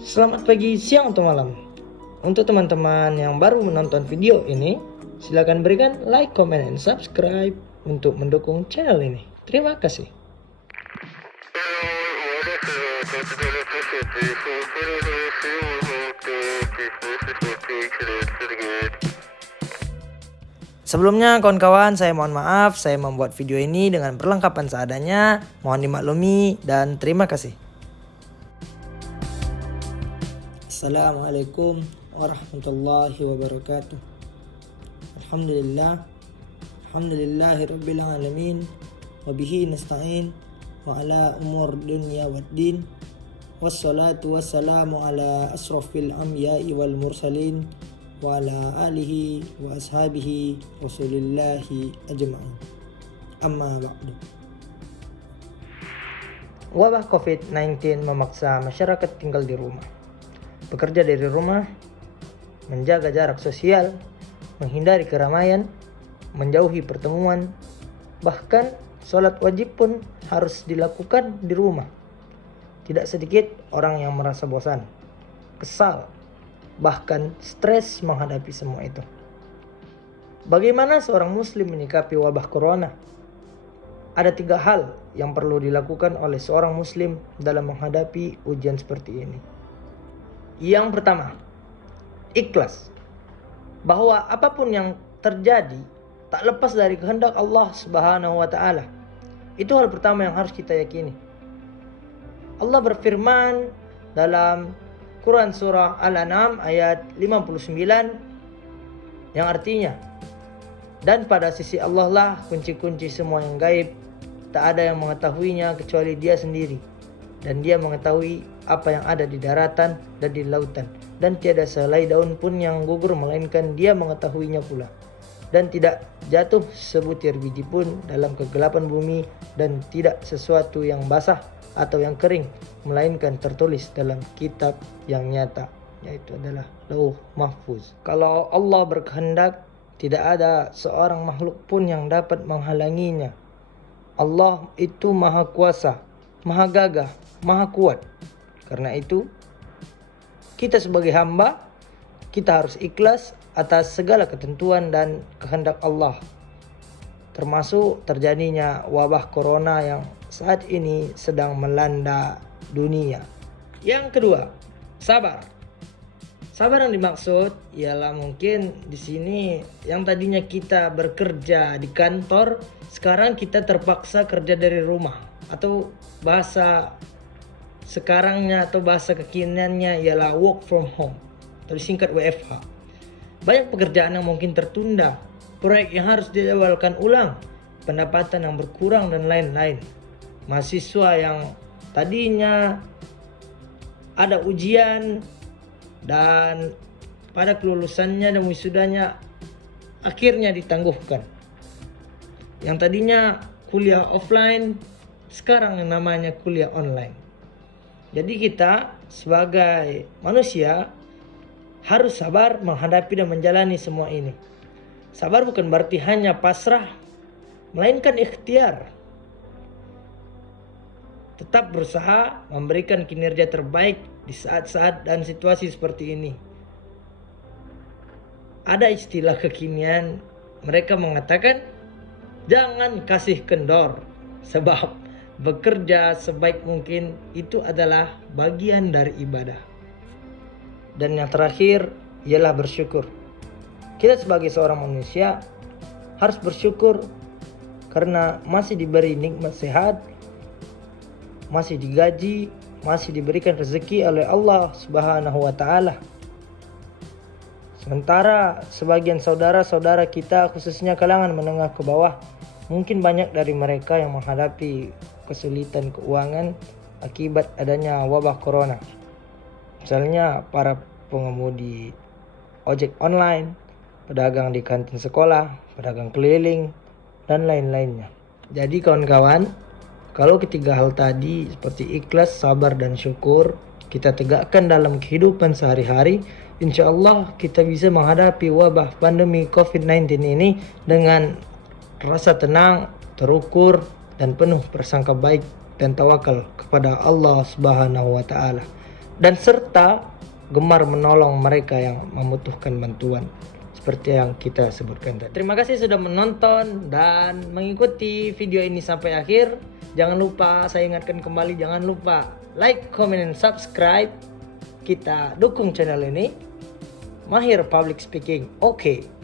Selamat pagi, siang, atau malam. Untuk teman-teman yang baru menonton video ini, silakan berikan like, comment, dan subscribe untuk mendukung channel ini. Terima kasih. Sebelumnya kawan-kawan, saya mohon maaf saya membuat video ini dengan perlengkapan seadanya. Mohon dimaklumi dan terima kasih. Assalamualaikum warahmatullahi wabarakatuh. Alhamdulillahirabbil alamin wa bihi nasta'in wa ala umur dunya waddin. Wassalatu wassalamu ala asrafil anbiya'i wal mursalin wa ala alihi wa ashabihi rasulillahi ajma'in. Amma ba'du. Wabah COVID-19 memaksa masyarakat tinggal di rumah, bekerja dari rumah, menjaga jarak sosial, menghindari keramaian, menjauhi pertemuan, bahkan sholat wajib pun harus dilakukan di rumah. Tidak sedikit orang yang merasa bosan, kesal, bahkan stres menghadapi semua itu. Bagaimana seorang muslim menyikapi wabah corona? Ada 3 hal yang perlu dilakukan oleh seorang muslim dalam menghadapi ujian seperti ini. Yang pertama, ikhlas. Bahwa apapun yang terjadi tak lepas dari kehendak Allah Subhanahu wa taala. Itu hal pertama yang harus kita yakini. Allah berfirman dalam Quran surah Al-An'am ayat 59 yang artinya, dan pada sisi Allah lah kunci-kunci semua yang gaib, tak ada yang mengetahuinya kecuali Dia sendiri, dan Dia mengetahui apa yang ada di daratan dan di lautan, dan tiada sehelai daun pun yang gugur melainkan Dia mengetahuinya pula, dan tidak jatuh sebutir biji pun dalam kegelapan bumi, dan tidak sesuatu yang basah atau yang kering melainkan tertulis dalam kitab yang nyata, yaitu adalah Lauh Mahfuz. Kalau Allah berkehendak, tidak ada seorang makhluk pun yang dapat menghalanginya. Allah itu maha kuasa, maha gagah, maha kuat. Karena itu, kita sebagai hamba, kita harus ikhlas atas segala ketentuan dan kehendak Allah, termasuk terjadinya wabah corona yang saat ini sedang melanda dunia. Yang kedua, sabar. Sabar yang dimaksud ialah mungkin di sini yang tadinya kita bekerja di kantor, sekarang kita terpaksa kerja dari rumah, atau bahasa sekarangnya atau bahasa kekiniannya ialah work from home atau disingkat WFH. Banyak pekerjaan yang mungkin tertunda, proyek yang harus dijadwalkan ulang, pendapatan yang berkurang, dan lain-lain. Mahasiswa yang tadinya ada ujian dan pada kelulusannya dan wisudanya akhirnya ditangguhkan. Yang tadinya kuliah offline, sekarang yang namanya kuliah online. Jadi kita sebagai manusia harus sabar menghadapi dan menjalani semua ini. Sabar bukan berarti hanya pasrah, melainkan ikhtiar. Tetap berusaha memberikan kinerja terbaik di saat-saat dan situasi seperti ini. Ada istilah kekinian, mereka mengatakan jangan kasih kendor, sebab bekerja sebaik mungkin itu adalah bagian dari ibadah. Dan yang terakhir ialah bersyukur. Kita sebagai seorang manusia harus bersyukur karena masih diberi nikmat sehat, masih digaji, masih diberikan rezeki oleh Allah Subhanahu wa taala. Sementara sebagian saudara-saudara kita, khususnya kalangan menengah ke bawah, mungkin banyak dari mereka yang menghadapi kesulitan keuangan akibat adanya wabah corona. Misalnya para pengemudi ojek online, pedagang di kantin sekolah, pedagang keliling, dan lain-lainnya. Jadi kawan-kawan, kalau ketiga hal tadi seperti ikhlas, sabar, dan syukur kita tegakkan dalam kehidupan sehari-hari, insya Allah kita bisa menghadapi wabah pandemi COVID-19 ini dengan rasa tenang, terukur, dan penuh prasangka baik dan tawakal kepada Allah Subhanahu wa taala. dan serta gemar menolong mereka yang membutuhkan bantuan seperti yang kita sebutkan tadi. Terima kasih sudah menonton dan mengikuti video ini sampai akhir. Jangan lupa, saya ingatkan kembali, jangan lupa like, comment, dan subscribe. Kita dukung channel ini. Mahir Public Speaking. Oke.